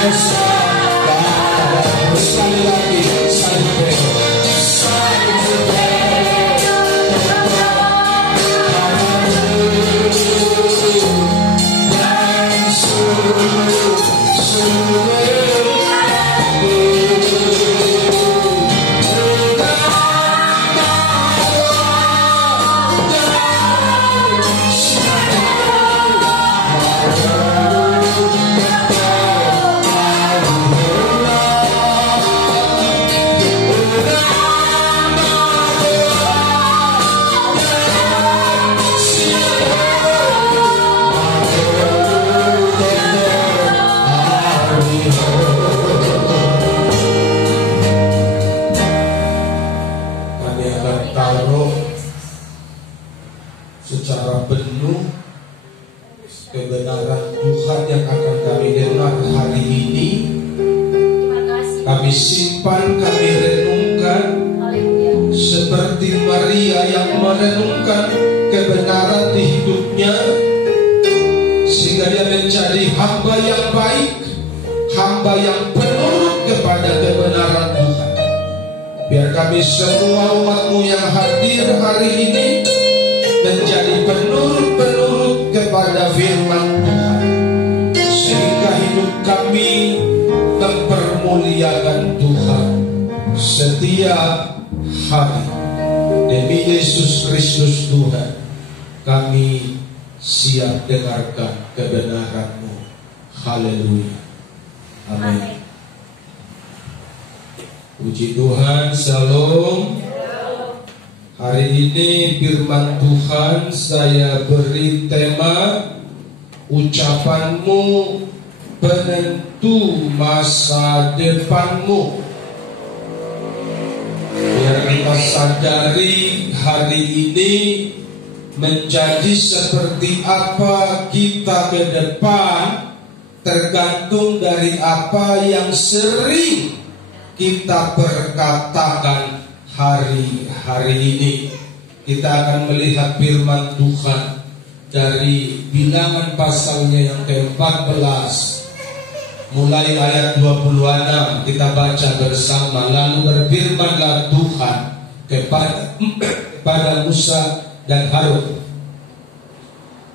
Sekali lagi sampai secara penuh kebenaran Tuhan yang akan kami dengar hari ini. Kami simpan, kami renungkan seperti Maria yang merenungkan kebenaran di hidupnya, sehingga dia menjadi hamba yang baik, hamba yang penurut kepada kebenaran Tuhan. Biar kami semua umat-Mu yang hadir hari ini menjadi penurut-penurut kepada firman Tuhan, sehingga hidup kami mempermuliakan Tuhan setiap hari. Demi Yesus Kristus Tuhan, kami siap dengarkan kebenaran-Mu. Haleluya. Amin. Puji Tuhan. Shalom. Hari ini firman Tuhan saya beri tema ucapanmu penentu masa depanmu. Biar kita sadari hari ini menjadi seperti apa kita ke depan tergantung dari apa yang sering kita perkatakan hari-hari ini. Kita akan melihat firman Tuhan dari Bilangan pasalnya yang ke-14 mulai ayat 26. Kita baca bersama. Lalu berfirmanlah Tuhan kepada Musa dan Harun,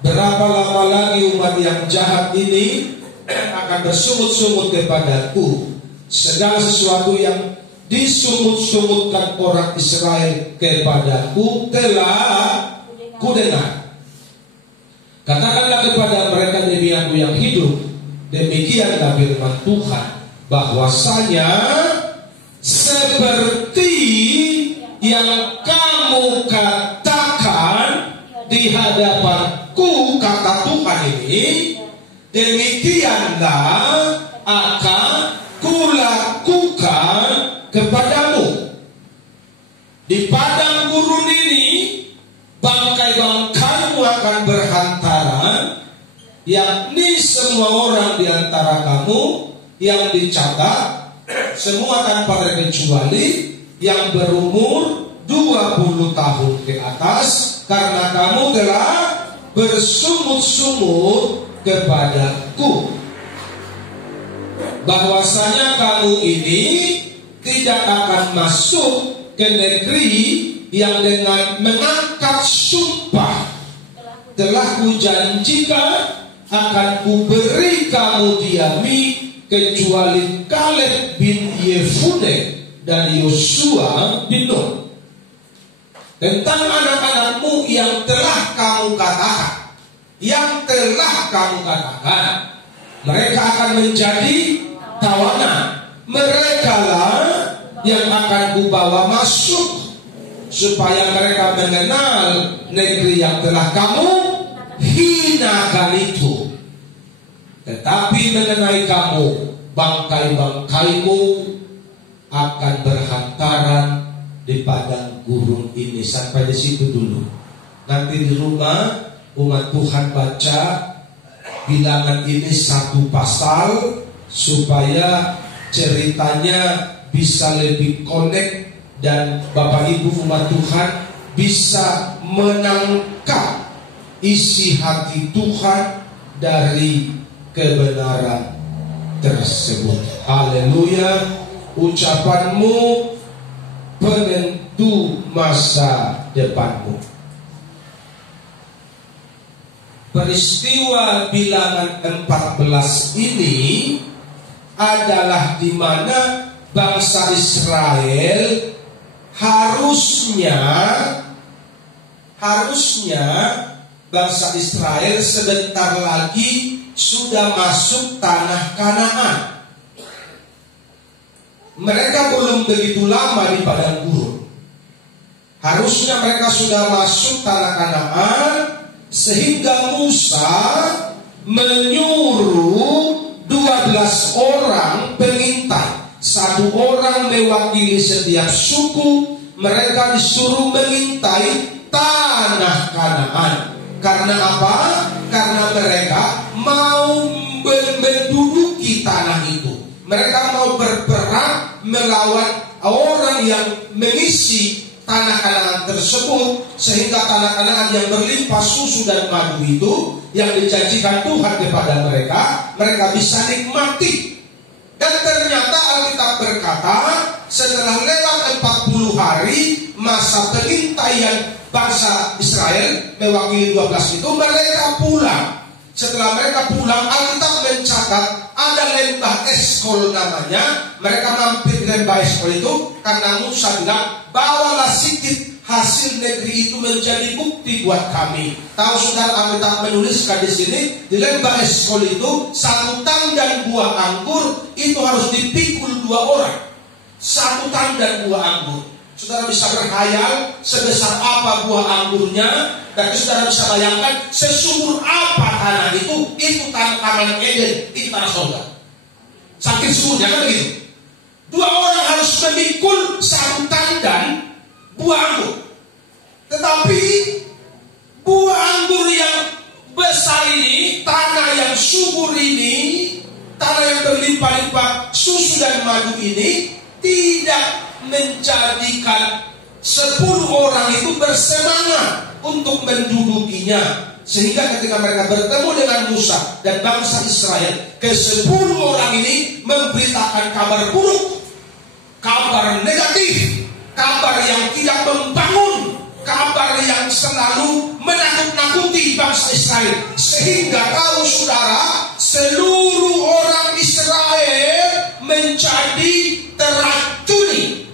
berapa lama lagi umat yang jahat ini akan bersungut-sungut kepadaku? Segala sesuatu yang disungut-sungutkan orang Israel kepadaku telah kudengar. Katakanlah kepada mereka, demi Aku yang hidup, demikianlah firman Tuhan, bahwasanya seperti yang kamu katakan di hadapanku, kata Tuhan ini, demikianlah akan kulakukan kepadamu. Di padang gurun ini bangkai-bangkaimu akan berhantaran, yakni semua orang di antara kamu yang dicatat, semua tanpa terkecuali, yang berumur 20 tahun ke atas, karena kamu telah bersungut-sungut kepadaku, bahwasanya kamu ini tidak akan masuk ke negeri yang dengan mengangkat sumpah telah kujanjikan akan kuberi kamu diami, kecuali Kaleb bin Yefune dan Yosua bin Nun. Tentang anak-anakmu yang telah kamu katakan, mereka akan menjadi tawanan. Mereka lah yang akan kubawa masuk, supaya mereka mengenal negeri yang telah kamu hinakan itu. Tetapi mengenai kamu, bangkai-bangkaimu akan berhantaran di padang gurun ini. Sampai di situ dulu. Nanti di rumah umat Tuhan baca Bilangan ini satu pasal, supaya ceritanya bisa lebih connect dan Bapak Ibu umat Tuhan bisa menangkap isi hati Tuhan dari kebenaran tersebut. Haleluya. Ucapanmu penentu masa depanmu. Peristiwa bilangan 14 ini adalah di mana bangsa Israel harusnya bangsa Israel sebentar lagi sudah masuk tanah Kanaan. Mereka belum begitu lama di padang gurun. Harusnya mereka sudah masuk tanah Kanaan, sehingga Musa menyuruh 12 orang pengintai. Satu orang mewakili setiap suku. Mereka disuruh mengintai tanah Kanaan. Karena apa? Karena mereka mau menduduki tanah itu. Mereka mau berperang melawan orang yang mengisi tanah Kanaan tersebut, sehingga tanah Kanaan yang berlimpah susu dan madu itu yang dijanjikan Tuhan kepada mereka bisa nikmati. Dan ternyata Alkitab berkata, setelah lewat 40 hari masa pengintaian bangsa Israel mewakili 12 itu, mereka pulang. Setelah mereka pulang, Alkitab mencatat ada lembah Eskol namanya. Mereka mampir di lembah Eskol itu karena Musa bilang, bawalah sedikit hasil negeri itu menjadi bukti buat kami. Tahu saudara, Alkitab menuliskan di sini, di lembah Eskol itu 1 tandan buah anggur itu harus dipikul 2 orang. 1 tandan buah anggur. Saudara bisa berkhayal sebesar apa buah anggurnya, dan saudara bisa bayangkan sesubur apa tanah itu taman Eden, itu tanah surga. Saking suburnya kan begitu. 2 orang harus memikul 1 tandan buah anggur. Tetapi buah anggur yang besar ini, tanah yang subur ini, tanah yang berlimpah-limpah susu dan madu ini, tidak menjadikan 10 orang itu bersemangat untuk mendudukinya. Sehingga ketika mereka bertemu dengan Musa dan bangsa Israel, ke-10 orang ini memberitakan kabar buruk, kabar negatif, kabar yang tidak membangun, kabar yang selalu menakut-nakuti bangsa Israel. Sehingga tahu saudara, seluruh orang Israel menjadi teracuni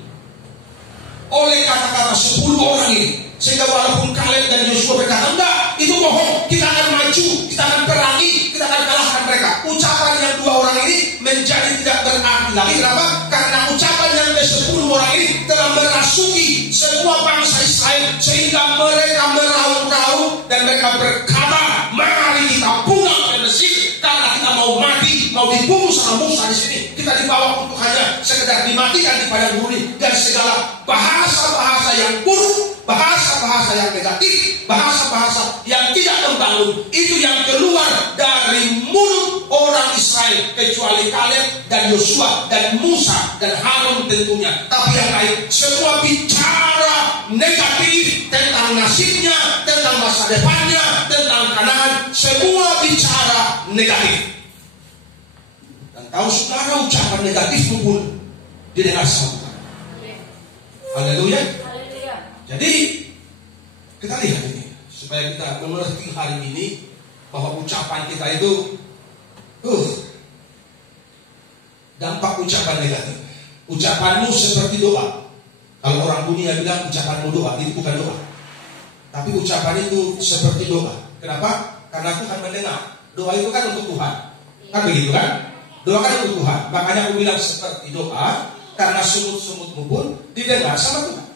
oleh kata-kata 10 orang ini. Sehingga walaupun Kaleb dan Yosua berkata, enggak, itu bohong, kita akan maju, kita akan perangi, kita akan kalahkan mereka. Ucapan yang 2 orang ini menjadi tidak berarti lagi. Kenapa? Karena ucapan yang ke-10 orang ini telah merasuki semua bangsa Israel, sehingga mereka meraung-raung dan mereka berkata, mari kita pulang ke Mesir karena kita mau mati, mau dibunuh sama Musa di sini. Kita dibawa untuk hanya sekedar dimatikan di padang gurun. Dan segala bahasa-bahasa yang buruk, bahasa-bahasa yang negatif, bahasa-bahasa yang tidak membangun, itu yang keluar dari mulut orang Israel, kecuali Kaleb dan Yosua dan Musa dan Harun tentunya. Tapi yang lain semua bicara negatif tentang nasibnya, tentang masa depannya, tentang Kanaan. Semua bicara negatif. Dan tahu saudara, ucapan negatif pun didengar sama Tuhan. Haleluya. Jadi kita lihat ini, supaya kita mengerti hari ini bahwa ucapan kita itu dampak ucapan negatif. Ucapanmu seperti doa. Kalau orang dunia bilang ucapanmu doa, itu bukan doa. Tapi ucapan itu seperti doa. Kenapa? Karena Tuhan mendengar. Doa itu kan untuk Tuhan. Kan begitu kan? Doa kan untuk Tuhan. Makanya aku bilang seperti doa, karena sumut-sumutmu pun didengar sama Tuhan.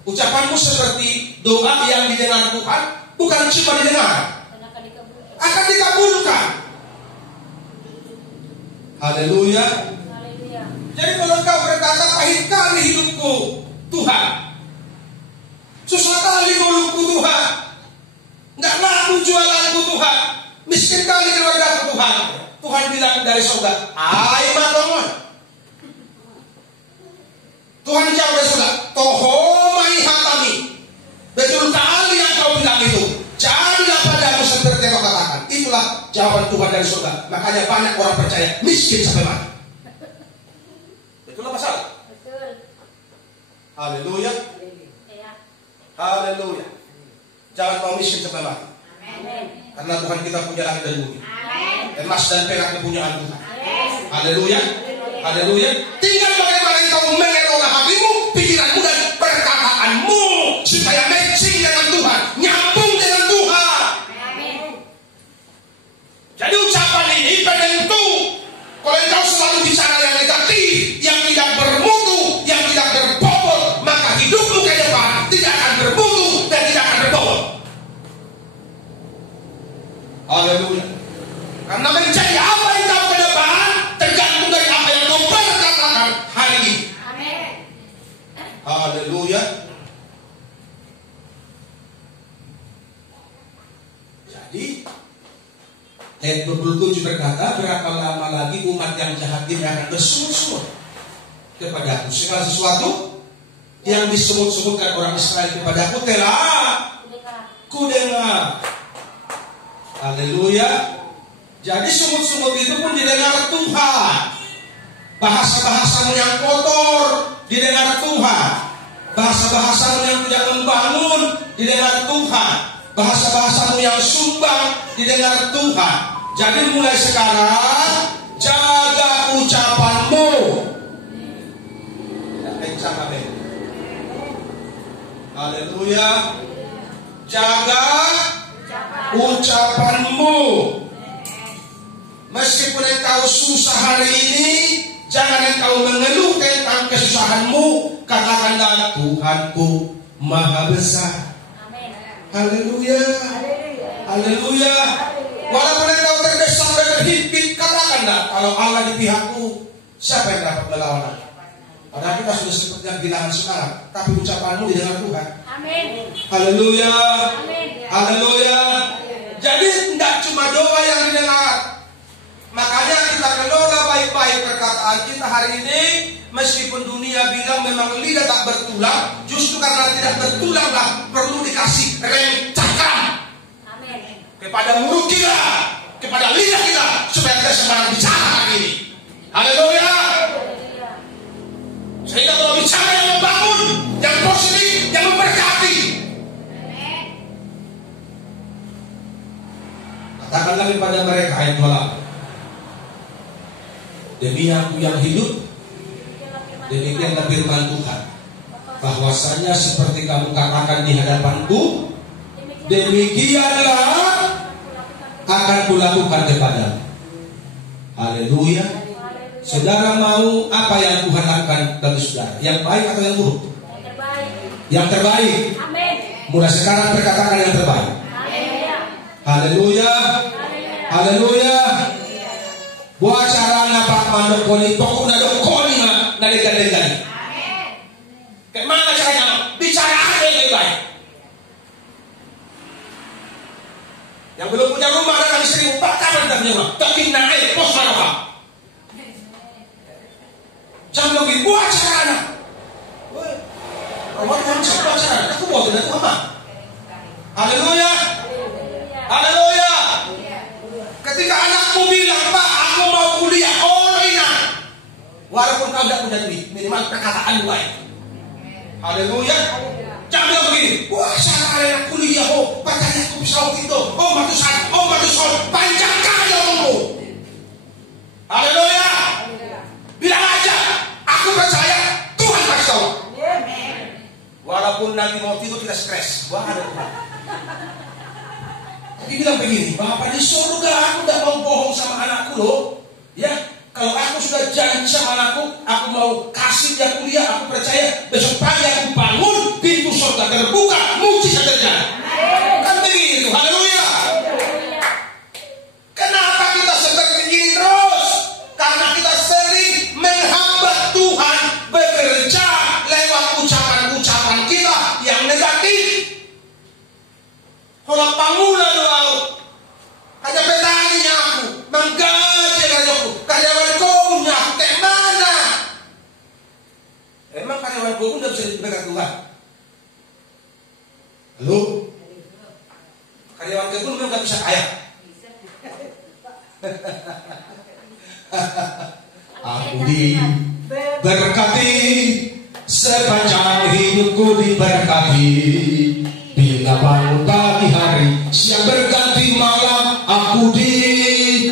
Ucapanmu seperti doa yang didengar Tuhan, bukan cuma didengar, akan dikabulkan. Haleluya. Jadi kalau engkau berkata, pahit kali hidupku Tuhan, susah kali mulutku Tuhan, nggak laku jualanku Tuhan, miskin kali keluargaku Tuhan, Tuhan bilang dari surga, ayo matongon. Tuhan jawab dari surga, tohomai hatami. Betul kali yang kau bilang itu. Jadilah padamu seperti yang kau katakan. Itulah jawaban Tuhan dari surga. Makanya banyak orang percaya miskin sampai mati. Betul apa salah? Betul. Haleluya. Iya. Haleluya. Jangan mau miskin sampai mati. Amin. Karena Tuhan kita punya langit dan bumi. Amin. Emas dan perak kepunyaan Tuhan. Amin. Haleluya. Haleluya. Tinggal bagaimana engkau mengelola hatimu, pikiranmu dan perkataanmu supaya matching dengan Tuhan, nyambung dengan Tuhan. Amin. Jadi ucapan ini penentu. Kalau engkau selalu bicara yang negatif, yang tidak bermutu, yang tidak berbobot, maka hidupmu ke depan tidak akan bermutu dan tidak akan berbobot. Haleluya. Karena menjadi apa yang kau ke depan tergantung dari apa yang kau perkatakan hari ini. Amin. Haleluya. Jadi ayat 27 berkata, berapa lama lagi umat yang jahat ini akan bersungut-sungut kepadaku. Segala sesuatu yang disebut-sebutkan orang Israel kepadaku telah kudengar. Haleluya. Jadi sungut-sungut itu pun didengar Tuhan. Bahasa-bahasamu yang kotor didengar Tuhan. Bahasa-bahasamu yang tidak membangun didengar Tuhan. Bahasa-bahasamu yang sumbang didengar Tuhan. Jadi mulai sekarang jaga ucapanmu. Haleluya. Jaga ucapanmu. Meskipun engkau susah hari ini, jangan engkau mengeluh tentang kesusahanmu. Katakanlah Tuhanku Maha Besar. Haleluya. Haleluya. Walaupun engkau terdesak dan terhimpit, katakanlah kalau Allah di pihakku, siapa yang dapat melawan aku? Padahal kita sudah seperti yang kehilangan sekarang, tapi ucapanmu didengar Tuhan. Amin. Haleluya. Amin. Haleluya. Jadi tidak cuma doa yang didengar. Makanya kita kelola baik-baik perkataan kita hari ini. Meskipun dunia bilang memang lidah tak bertulang, justru karena tidak bertulanglah perlu dikasih rem cakram. Amin. Kepada mulut kita, kepada lidah kita, supaya kita sembarang bicara hari ini. Haleluya. Sehingga kalau bicara yang membangun, yang positif, yang memberkati. Katakanlah kepada mereka ayat 28. Demi aku yang hidup, demikianlah firman Tuhan, bahwasanya seperti kamu katakan di hadapanku, demikianlah akan kulakukan kepadamu. Haleluya. Saudara mau apa yang Tuhan lakukan bagi saudara? Yang baik atau yang buruk? Yang terbaik. Yang terbaik. Amin. Mulai sekarang perkatakan yang terbaik. Haleluya. Haleluya. Haleluya. Buat cara Pak mandokoni, pokoknya dokoni na degan-degan. Amin. Kayak mana caranya? Bicara aja yang baik. Yang belum punya rumah dengan istri, Pak kapan kita punya rumah? Tapi naik pos mana Pak? Jangan lagi buat cara. Rumah kamu buat cara. Aku buat dengan Tuhan. Haleluya. Haleluya. Ketika anakmu bilang, Pak, aku mau kuliah, walaupun kau tidak punya duit, minimal perkataan baik. Haleluya. Jangan bilang begini, wah saya yang kuliah, oh pacarnya aku bisa itu, oh matusan, panjang kali omongmu. Haleluya. Bilang aja, aku percaya Tuhan kasih tahu. Walaupun nanti mau tidur kita stres, wah ada Tuhan. Dia bilang begini, Bapak di surga aku tidak mau bohong sama anakku loh. Ya, kalau aku sudah janji sama anakku, aku mau kasih dia kuliah, aku percaya besok pagi aku bangun, pintu surga terbuka, mujizat terjadi. Kan begitu, haleluya. Kenapa kita seperti ini terus? Karena kita sering menghambat Tuhan bekerja lewat ucapan-ucapan kita yang negatif. Kalau pangula doa, ada petaninya aku, menggaji karyawanku, karyawan kau punya aku, kayak mana? Emang karyawan kau tidak bisa dipegang Tuhan? Aku diberkati, sepanjang hidupku diberkati. Bila bangun pagi hari, siang berganti malam, aku diberkati.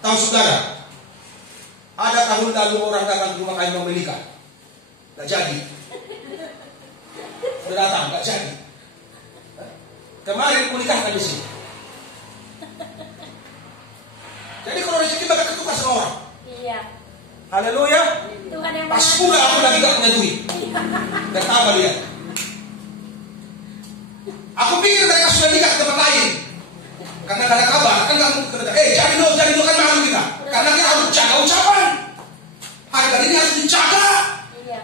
Tahu saudara, ada tahun lalu orang datang ke rumah kami mau menikah, gak jadi. Sudah datang, gak jadi. Kemarin kunikahkan di sini. Jadi kalau rezeki bakal ketukar sama orang. Iya. Haleluya. Tuhan yang Pas pula aku lagi gak punya duit. Betapa dia. Aku pikir mereka sudah nikah ke tempat lain. Karena gak ada kabar, kan gak mungkin kerja. Jadi lo kan malu kita. Karena kita harus jaga ucapan. Harga ini harus dijaga. Iya.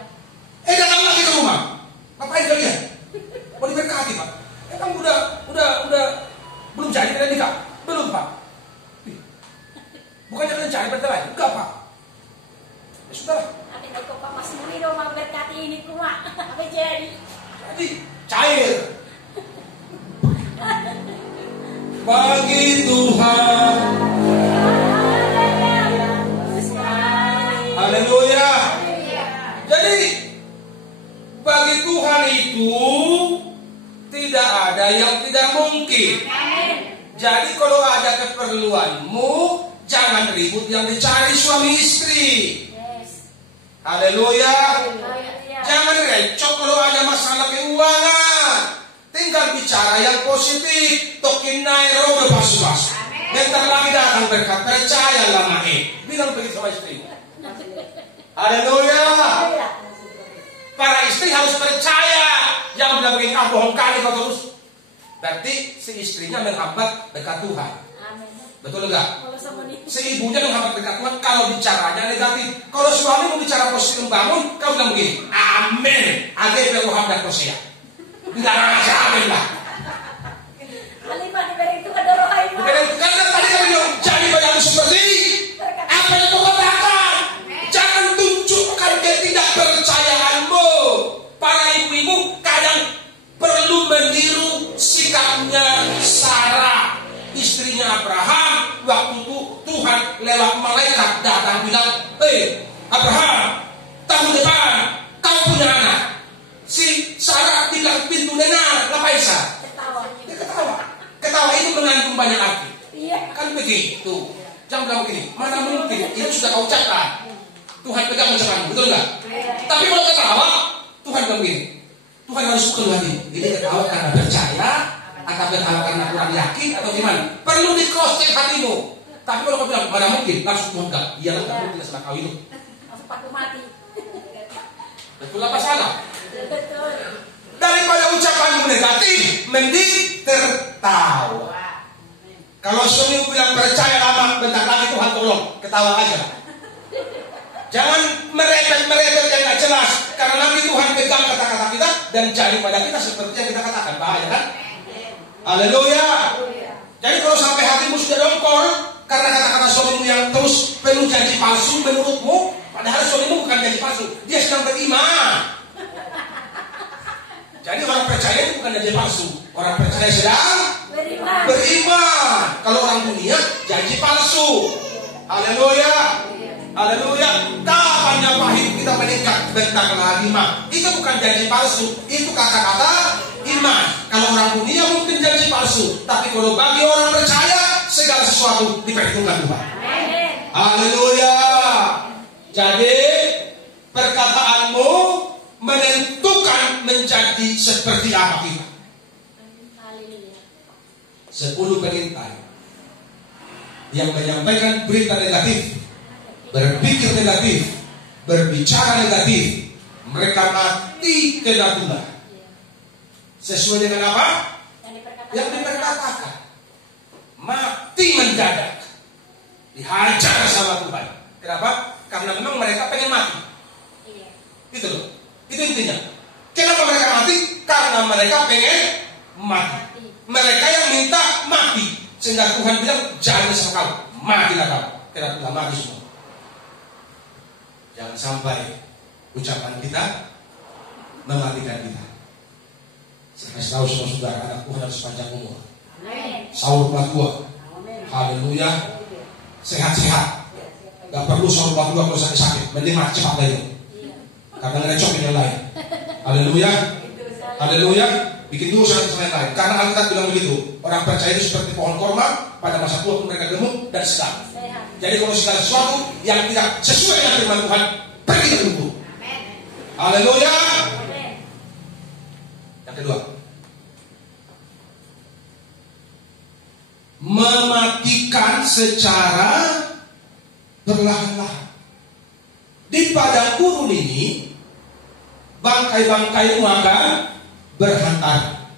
Datang lagi ke rumah. Ngapain kalian? Mau diberkati Pak? Kamu udah belum jadi kalian nikah? Belum Pak. Bukannya kalian cari berita lain? Enggak Pak. Ya sudah. Tapi kok Pak Mas Muri dong memberkati ini rumah. Apa jadi? Jadi cair. Bagi Tuhan. Haleluya. Jadi bagi Tuhan itu tidak ada yang tidak mungkin. Jadi kalau ada keperluanmu, jangan ribut yang dicari suami istri. Haleluya. Jangan recok kalau ada masalah keuangan. Tinggal bicara yang positif. Tokin nairo bebas-bebas. Bentar lagi datang berkat, percayalah Mae. Bilang begitu sama istri. Haleluya. Para istri harus percaya. Jangan bilang begini, bohong kali kau terus. Berarti si istrinya menghambat berkat Tuhan. Betul enggak? Si ibunya menghambat berkat Tuhan kalau bicaranya negatif. Kalau suami mau bicara positif membangun, kau bilang begini, amin. Age berhambat kosia. Enggak ada amin lah. Alimah diberi itu kedorohain. Karena tadi kami bilang, jadi badan seperti apa yang kau katakan. Jangan tunjukkan ketidakpercayaanmu. Para ibu-ibu kadang perlu meniru sikapnya Sarah, istrinya Abraham. Waktu itu Tuhan lewat malaikat datang bilang, Abraham, tahun depan kau punya anak. Si Sarah tidak pintu dengar, ngapain Sarah? Dia ketawa. Ketawa itu mengandung banyak arti. Iya. Kan begitu. Jangan bilang begini, mana mungkin itu sudah kau ucapkan. Tuhan pegang ucapanmu, betul enggak? Tapi kalau ketawa, Tuhan bilang begini, Tuhan harus pukul hati. Ini ketawa karena percaya, atau ketawa karena kurang yakin, atau gimana? Perlu di cross check hatimu. Tapi kalau kau bilang, mana mungkin, langsung Tuhan enggak. Iya enggak mungkin setelah kau itu. Langsung pakai mati. Betul apa salah? Betul. Daripada ucapanmu negatif, mending tertawa. Kalau suamimu bilang percaya lama, bentar lagi Tuhan tolong, ketawa aja. Jangan merepet-merepet yang gak jelas. Karena nanti Tuhan pegang kata-kata kita dan jadi pada kita seperti yang kita katakan. Bahaya kan? Haleluya. Jadi kalau sampai hatimu sudah dongkol karena kata-kata suamimu yang terus penuh janji palsu menurutmu, padahal suamimu bukan janji palsu, dia sedang beriman. Jadi orang percaya itu bukan janji palsu. Orang percaya sedang beriman. Kalau orang dunia janji palsu. Haleluya. Haleluya. Kapannya pahit kita meningkat bentar lagi mah. Itu bukan janji palsu. Itu kata-kata iman. Kalau orang dunia mungkin janji palsu, tapi kalau bagi orang percaya segala sesuatu diperhitungkan Tuhan. Haleluya. Jadi perkataanmu menentukan menjadi seperti apa kita. 10 perintah yang menyampaikan berita negatif, berpikir negatif, berbicara negatif, mereka mati kena Tuhan. Sesuai dengan apa? Yang diperkatakan. Mati mendadak. Dihajar sama Tuhan. Kenapa? Karena memang mereka pengen mati. Itu loh. Itu intinya. Kenapa mereka mati? Karena mereka pengen mati. Mereka yang minta mati. Sehingga Tuhan bilang, jangan sama kau, matilah kau. Karena telah mati semua. Jangan sampai ucapan kita mematikan kita. Saya kasih tahu semua saudara, anak Tuhan harus panjang umur. Saur rumah tua. Haleluya. Sehat-sehat. Gak perlu selalu waktu kalau sakit-sakit. Mending mati cepat aja. Karena ngerecokin yang lain. Haleluya. Haleluya. Bikin dulu sama yang lain. Karena Alkitab bilang begitu. Orang percaya itu seperti pohon korma. Pada masa tua pun mereka gemuk dan segar. Jadi kalau segala sesuatu yang tidak sesuai dengan firman Tuhan, pergi dulu. Haleluya. Yang kedua, mematikan secara perlahan-lahan. Di padang gurun ini, bangkai-bangkai akan berhantaran.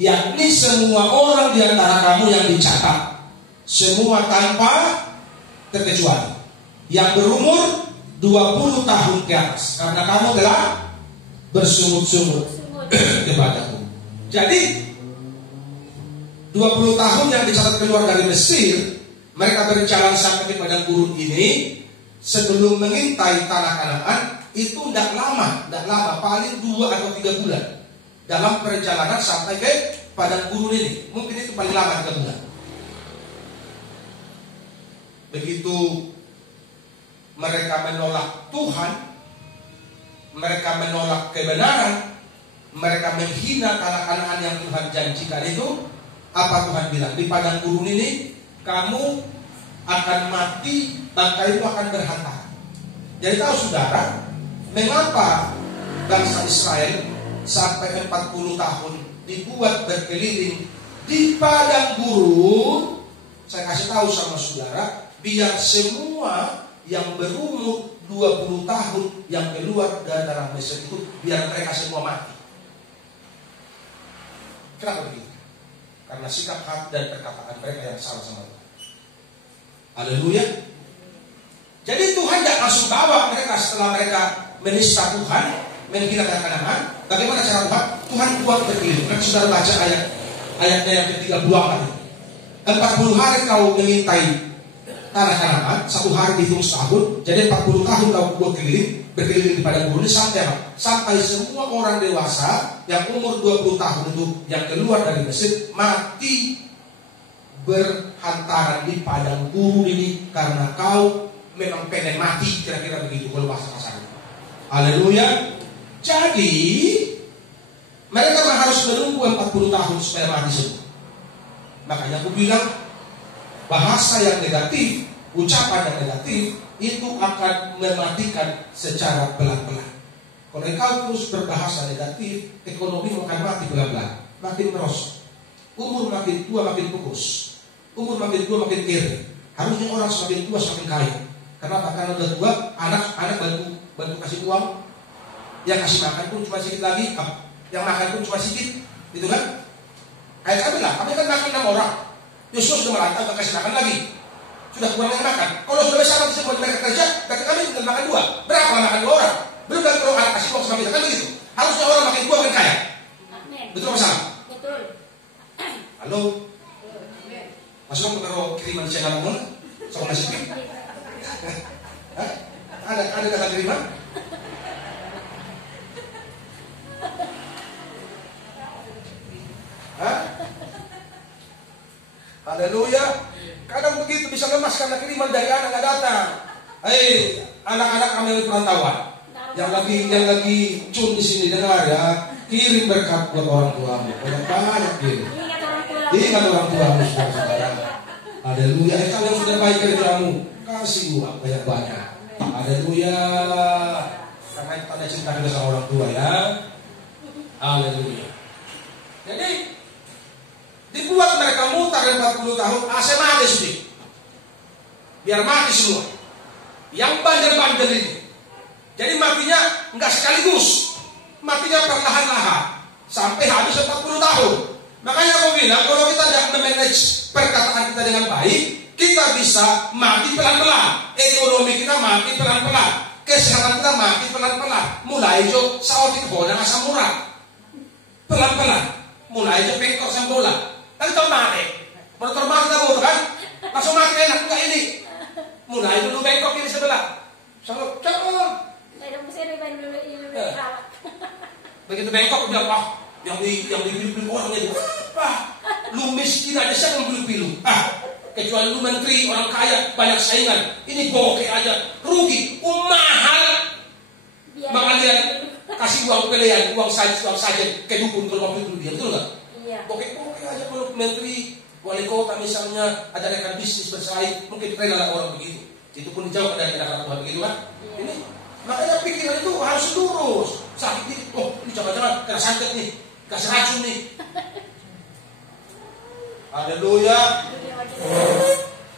Yakni semua orang di antara kamu yang dicatat, semua tanpa terkecuali, yang berumur 20 tahun ke atas, karena kamu telah bersungut-sungut kepadaku. Jadi 20 tahun yang dicatat keluar dari Mesir, mereka berjalan sampai ke padang gurun ini. Sebelum mengintai tanah Kanaan itu tidak lama, paling 2 atau 3 bulan dalam perjalanan sampai ke padang gurun ini. Mungkin itu paling lama 3 bulan. Begitu mereka menolak Tuhan, mereka menolak kebenaran, mereka menghina tanah Kanaan yang Tuhan janjikan itu. Apa Tuhan bilang? Di padang gurun ini kamu akan mati, bangkaimu akan berhantaran. Jadi tahu saudara, mengapa bangsa Israel sampai 40 tahun dibuat berkeliling di padang gurun? Saya kasih tahu sama saudara, biar semua yang berumur 20 tahun yang keluar dari tanah Mesir itu, biar mereka semua mati. Kenapa begitu? Karena sikap hati dan perkataan mereka yang salah sama Tuhan. Haleluya. Jadi Tuhan tidak langsung bawa mereka setelah mereka menista Tuhan, menghina Kanaan. Bagaimana cara Tuhan? Tuhan buat berkeliling. Kan saudara baca ayatnya yang ke-34. 40 hari kau mengintai tanah Kanaan, 1 hari dihitung setahun. Jadi 40 tahun kau buat berkeliling di padang gurun ini sampai apa? Sampai semua orang dewasa yang umur 20 tahun itu yang keluar dari Mesir mati berhantaran di padang gurun ini karena kau memang pengen mati, kira-kira begitu kalau bahasa kasarnya. Haleluya. Jadi mereka harus menunggu 40 tahun supaya mati semua. Makanya aku bilang bahasa yang negatif, ucapan yang negatif itu akan mematikan secara pelan-pelan. Kalau engkau terus berbahasa negatif, ekonomi akan mati pelan-pelan, makin merosot. Umur makin tua makin fokus, umur makin tua makin iri. Harusnya orang semakin tua semakin kaya. Kenapa? Karena udah tua, anak bantu kasih uang, yang kasih makan pun cuma sedikit lagi, yang makan pun cuma sedikit, gitu kan? Kayak kami lah, kami kan makan 6 orang. Yusuf sudah merantau, gak kasih makan lagi. Sudah kurang yang makan. Kalau sudah besar nanti semua mereka kerja, berarti kami tinggal makan 2. Berapa lah makan 2 orang? Belum lagi kalau anak kasih uang sama kita, kan begitu. Harusnya orang makin tua makin kaya. Betul apa salah? Betul. Halo? Masuk ke kalau kiriman saya ngomong, sama nasi krim? Ada kata kiriman? Haleluya. Kadang begitu bisa lemas karena kiriman dari anak nggak datang. Hei, anak-anak kami yang perantauan, yang lagi cun di sini dengar ya, kirim berkat buat orang tuamu. Banyak kirim. Ingat orang tuamu, saudara. Haleluya. Kalau yang sudah baik kerjamu, kasih uang banyak-banyak. Haleluya. Karena itu tanda cinta kita sama orang tua ya. Haleluya. Jadi dibuat mereka mutar 40 tahun, saya mati sudah. Biar mati semua. Yang bandel-bandel ini. Jadi matinya enggak sekaligus. Matinya perlahan-lahan sampai habis 40 tahun. Makanya aku bilang kalau kita tidak memanage perkataan kita dengan baik, kita bisa mati pelan-pelan. Ekonomi kita mati pelan-pelan. Kesehatan kita mati pelan-pelan. Mulai jo sawit bola asam murah. Pelan-pelan. Mulai jo pengkor sembola. Kan tahu mati. Motor mati tahu kan? Langsung mati enak enggak ini? Mulai dulu bengkok ini sebelah. Sanggup cakap. Begitu bengkok bilang yang di orang itu apa? Lu miskin aja saya mau pilu-pilu. Kecuali lu menteri, orang kaya, banyak saingan. Ini bokeh aja, rugi, mahal. Makanya kasih uang pelean, uang saja ke dukun kalau waktu itu dia, betul nggak? Iya. Bokeh aja kalau menteri, wali kota misalnya, ada rekan bisnis bersaing, mungkin rela lah orang begitu. Itu pun dijawab dari anak Tuhan begitu kan? Iya. Ini makanya pikiran itu harus lurus. Sakit ini, ini jangan-jangan kena santet nih, kasih racun nih. Haleluya.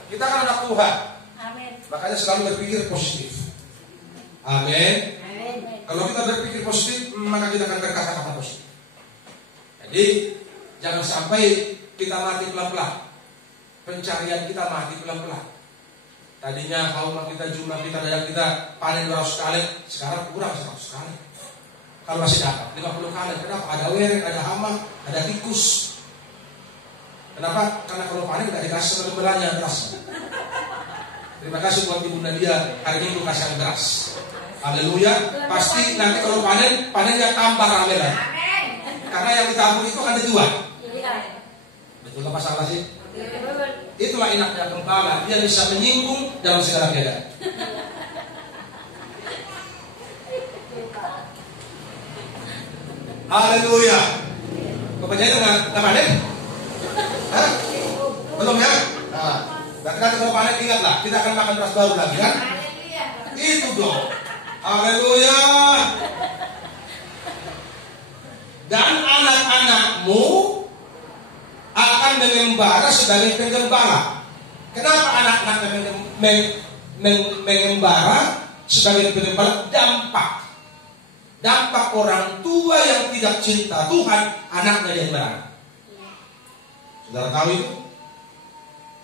Kita kan anak Tuhan. Amin. Makanya selalu berpikir positif. Amin. Amin. Kalau kita berpikir positif, maka kita akan berkata-kata positif. Jadi jangan sampai kita mati pelan-pelan. Pencarian kita mati pelan-pelan. Tadinya hauma kita, jumlah kita, daya kita panen 200 kali, sekarang kurang 100 kali. Kalau masih dapat 50 kali, kenapa? Ada wereng, ada hama, ada tikus. Kenapa? Karena kalau panen tidak dikasih sama gembelanya beras. Terima kasih buat Ibu Nadia, hari ini kasih yang beras. Haleluya. Pasti nanti kalau panennya tambah rame lah. Karena yang ditabur itu akan dijual. Iya. Betul apa salah sih? Betul. Itulah enaknya gembala, dia bisa menyinggung dalam segala keadaan. Haleluya. Kebanyakan nggak panen? Hah? Belum ya? Nah, nanti kalau panen ingatlah, kita akan makan beras baru lagi kan? Itu dong. Haleluya. Dan anak-anakmu akan mengembara sebagai penggembala. Kenapa anak-anak mengembara sebagai penggembala? Dampak orang tua yang tidak cinta Tuhan, anaknya yang berani. Saudara tahu itu?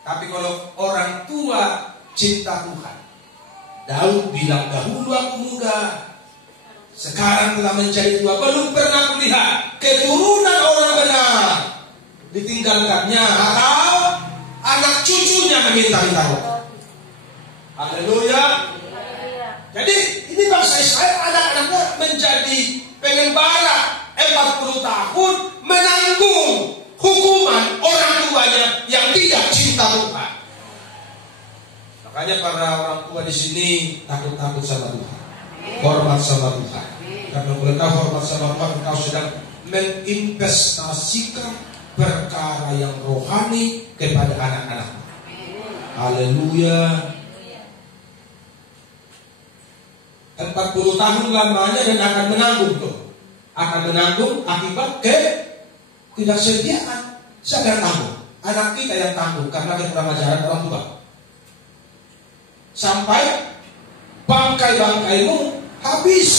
Tapi kalau orang tua cinta Tuhan, Daud bilang, dahulu aku muda, sekarang telah menjadi tua, belum pernah melihat keturunan orang benar ditinggalkannya atau anak cucunya meminta-minta roh. Haleluya. Jadi ini bangsa Israel, anak-anaknya menjadi pengembara 40 tahun menanggung hukuman orang tuanya yang tidak cinta Tuhan. Makanya para orang tua di sini takut-takut sama Tuhan, hormat sama Tuhan. Karena boleh tahu hormat sama Tuhan, engkau sedang menginvestasikan perkara yang rohani kepada anak-anak. Haleluya. 40 tahun lamanya dan akan menanggung tuh. Akan menanggung akibat ketidaksetiaan. Siapa yang tanggung? Anak kita yang tanggung karena kita kurang ajaran orang tua. Sampai bangkai-bangkaimu habis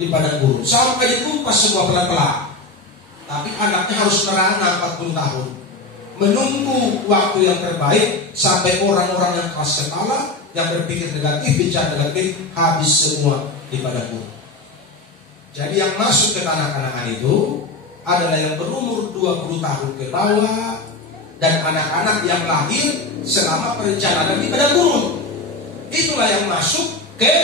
di padang gurun, sampai dikupas semua pelan-pelan. Tapi anaknya harus merana 40 tahun, menunggu waktu yang terbaik sampai orang-orang yang keras kepala, yang berpikir negatif, bicara negatif, habis semua di padang gurun. Jadi yang masuk ke tanah Kanaan itu adalah yang berumur 20 tahun ke bawah dan anak-anak yang lahir selama perjalanan di padang gurun. Itulah yang masuk ke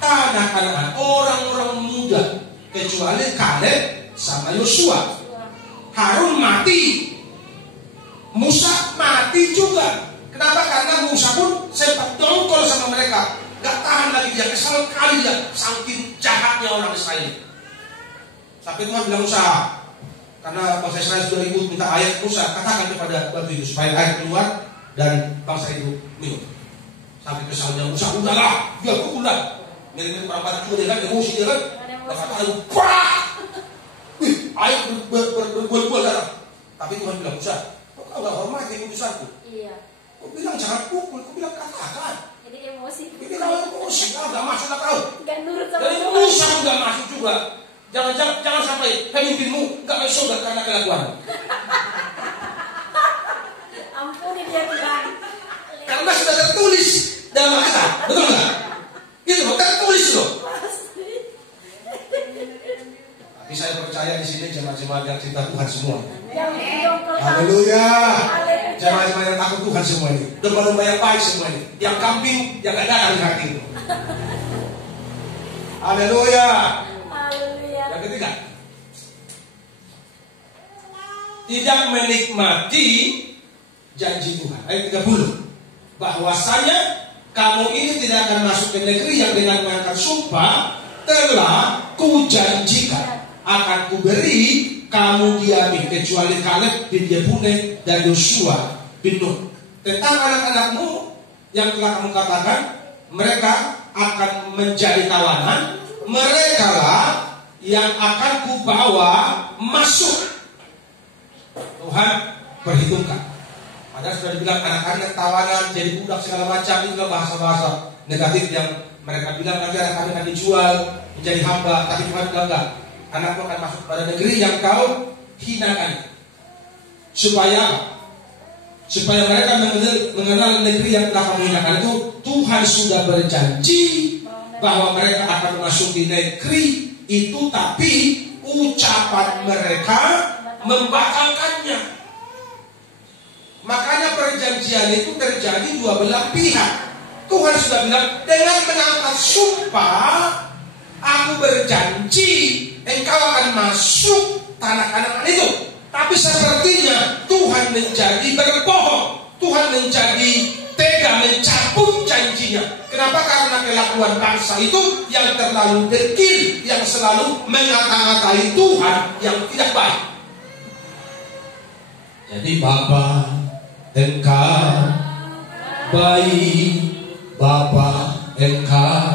tanah Kanaan, orang-orang muda, kecuali Kaleb sama Yosua. Harun mati, Musa mati juga. Kenapa? Karena Musa pun sempat dongkol sama mereka, gak tahan lagi, dia kesal kali dia, saking jahatnya orang Israel. Tapi Tuhan bilang Musa, karena bangsa Israel sudah ribut minta air, Musa katakan kepada batu itu supaya air keluar dan bangsa itu minum. Sampai kesalnya Musa, udahlah, dia udah mirip-mirip orang Batak juga, dia kan emosi, dia kan kata air, wih, air berbual-bual darah. Tapi Tuhan bilang, Musa, kok kau gak hormati putusanku? Iya. Kau bilang jangan pukul, kau bilang katakan. Jadi emosi. Ini kau emosi, kau gak masuk lah kau. Gak nurut sama Jadi Tuhan. Musa gak masuk juga. Jangan sampai pemimpinmu gak masuk surga karena kelakuan. Ampuni dia Tuhan. Karena sudah tertulis dalam Alkitab, betul nggak? Itu loh, tertulis loh. Tapi saya percaya di sini jemaat-jemaat yang cinta Tuhan semua. Haleluya. Jemaat-jemaat yang takut Tuhan semua ini, domba-domba yang baik semua ini, yang kambing yang gak datang di hati. Haleluya. Yang ketiga, tidak menikmati janji Tuhan. Ayat 30. Bahwasanya kamu ini tidak akan masuk ke negeri yang dengan mengangkat sumpah telah kujanjikan akan kuberi kamu diami, kecuali Kaleb bin Yefune dan Yosua bin Nun. Tentang anak-anakmu yang telah kamu katakan, mereka akan menjadi tawanan, mereka lah yang akan kubawa masuk. Tuhan perhitungkan. Padahal sudah dibilang anak-anak tawanan, jadi budak segala macam. Itulah bahasa-bahasa negatif yang mereka bilang nanti anak-anak akan dijual menjadi hamba. Tapi Tuhan bilang enggak, anakmu akan masuk pada negeri yang kau hinakan. Supaya mereka mengenal negeri yang telah kamu hinakan itu. Tuhan sudah berjanji bahwa mereka akan memasuki negeri itu, tapi ucapan mereka membatalkannya. Makanya perjanjian itu terjadi dua belah pihak. Tuhan sudah bilang, dengan mengangkat sumpah, aku berjanji engkau akan masuk tanah Kanaan itu. Tapi sepertinya Tuhan menjadi berbohong. Tuhan menjadi tega mencabut janjinya. Kenapa? Karena kelakuan bangsa itu yang terlalu dekil, yang selalu mengata-ngatai Tuhan yang tidak baik. Jadi Bapa, engkau baik, Bapa engkau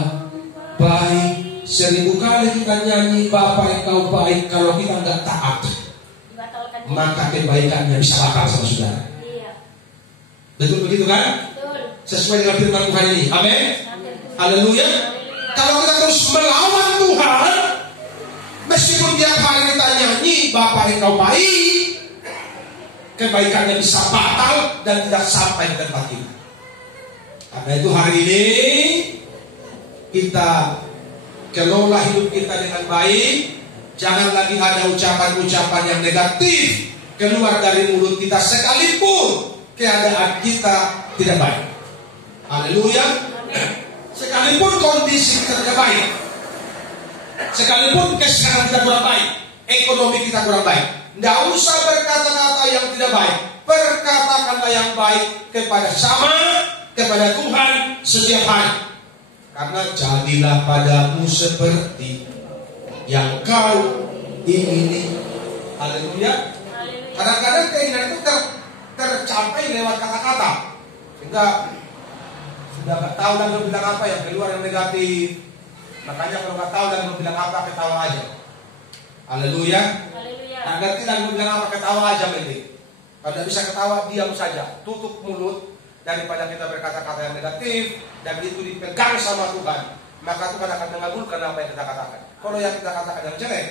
baik. 1000 kali kita nyanyi Bapa engkau baik, kalau kita nggak taat, maka kebaikannya bisa batal sama saudara. Betul begitu kan? Sesuai dengan firman Tuhan ini. Amin. Haleluya. Kalau kita terus melawan Tuhan, meskipun tiap hari kita nyanyi Bapa engkau baik, kebaikannya bisa batal dan tidak sampai ke tempat kita. Karena itu hari ini kita kelola hidup kita dengan baik. Jangan lagi ada ucapan-ucapan yang negatif keluar dari mulut kita sekalipun keadaan kita tidak baik. Haleluya. Sekalipun kondisi kita tidak baik, sekalipun kesehatan kita kurang baik, ekonomi kita kurang baik, tidak usah berkata-kata yang tidak baik. Berkatakanlah yang baik kepada sesama, kepada Tuhan setiap hari. Karena jadilah padamu seperti yang kau ingini. Haleluya. Kadang-kadang keinginan itu tercapai lewat kata-kata, sehingga sudah gak tahu dan mau bilang apa, yang keluar yang negatif. Makanya kalau gak tahu dan mau bilang apa, ketawa aja. Haleluya. Nah, ngerti dan mau bilang apa, ketawa aja penting. Kalau tidak bisa ketawa, diam saja, tutup mulut. Daripada kita berkata-kata yang negatif dan itu dipegang sama Tuhan, maka Tuhan akan mengabulkan apa yang kita katakan. Kalau yang kita katakan yang jelek,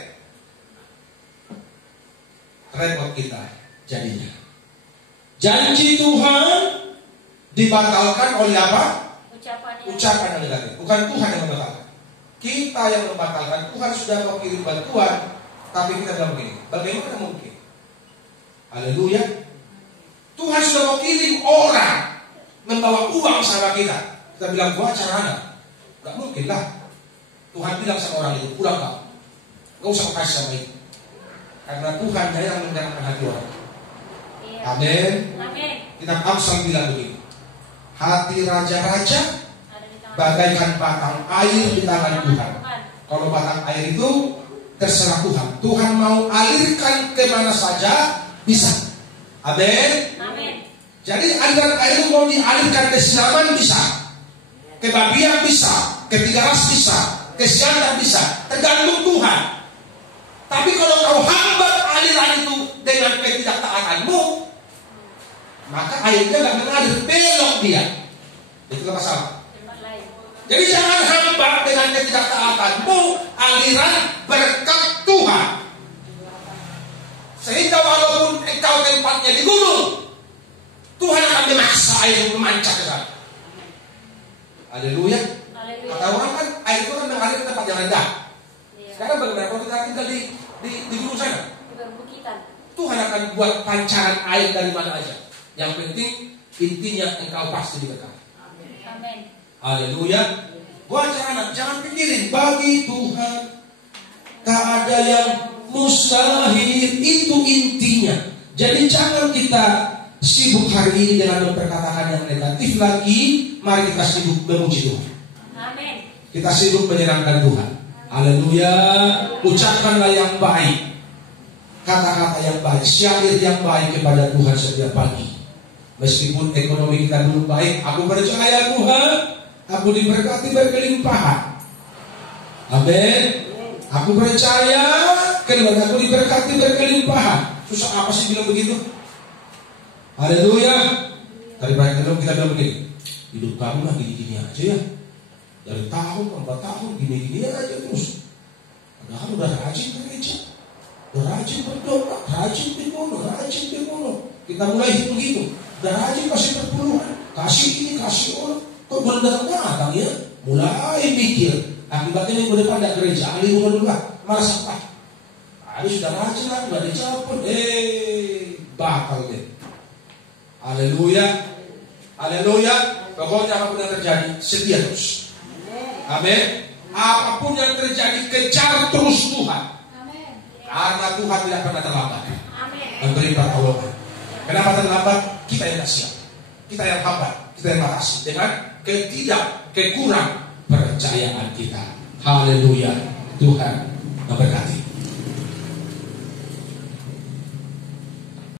repot kita jadinya. Janji Tuhan dibatalkan oleh apa? Ucapan yang negatif. Bukan Tuhan yang membatalkan. Kita yang membatalkan. Tuhan sudah mau kirim bantuan, tapi kita tidak begini. Bagaimana mungkin? Haleluya. Tuhan sudah mau kirim orang membawa uang sama kita. Kita bilang gua acara, gak mungkin lah. Tuhan bilang sama orang itu, pulang kau, gak usah kasih sama itu. Karena Tuhan yang menggerakkan hati orang. Amin. Kita Amsal bilang begini, hati raja-raja bagaikan batang air di tangan Tuhan. Kalau batang air itu terserah Tuhan. Tuhan mau alirkan kemana saja bisa. Amin. Jadi aliran air itu mau dialirkan ke sinaman bisa, ke babian bisa, ke tiga ras bisa, ke siantar bisa, tergantung Tuhan. Tapi kalau kau hambat aliran itu dengan ketidaktaatanmu, maka airnya gak mengalir, belok dia. Itulah masalah. Jadi jangan hambat dengan ketidaktaatanmu aliran berkat Tuhan, sehingga walaupun engkau tempatnya di gunung, Tuhan akan memaksa air memancar ke sana. Haleluya. Kata orang kan air itu kan mengalir ke tempat yang rendah. Sekarang bagaimana kalau kita tinggal di gunung sana? Tuhan akan buat pancaran air dari mana aja. Yang penting intinya engkau pasti diberkati. Amin. Haleluya. Buat anak jangan pikirin bagi Tuhan tak ada yang mustahil, itu intinya. Jadi jangan kita sibuk hari ini dengan memperkatakan yang negatif lagi, mari kita sibuk memuji Tuhan. Amin. Kita sibuk menyenangkan Tuhan. Haleluya. Ucapkanlah yang baik, kata-kata yang baik, syair yang baik kepada Tuhan setiap pagi. Meskipun ekonomi kita belum baik, aku percaya Tuhan, aku diberkati berkelimpahan. Amin. Aku percaya keluarga aku diberkati berkelimpahan. Susah apa sih bilang begitu? Haleluya. Tadi banyak kita bilang begini, hidup kamu lah gini-gini aja ya. Dari tahun ke tahun gini-gini aja terus. Padahal udah rajin gereja, udah rajin berdoa, rajin di kono. Kita mulai hitung gitu. Udah rajin kasih perpuluhan, kasih ini, kasih orang. Kok belum datang ya? Mulai mikir. Akibatnya minggu depan ada gereja, ahli rumah dulu lah, malas apa? Hari sudah rajin lah, udah dicapun, bakal deh. Haleluya, haleluya. Pokoknya apapun yang terjadi, setia terus. Amin. Apapun yang terjadi, kejar terus Tuhan. Amin. Karena Tuhan tidak pernah terlambat Amin. memberi pertolongan. Kenapa terlambat? Kita yang tak siap, kita yang hambat, kita yang makasih dengan kekurang percayaan kita. Haleluya. Tuhan memberkati.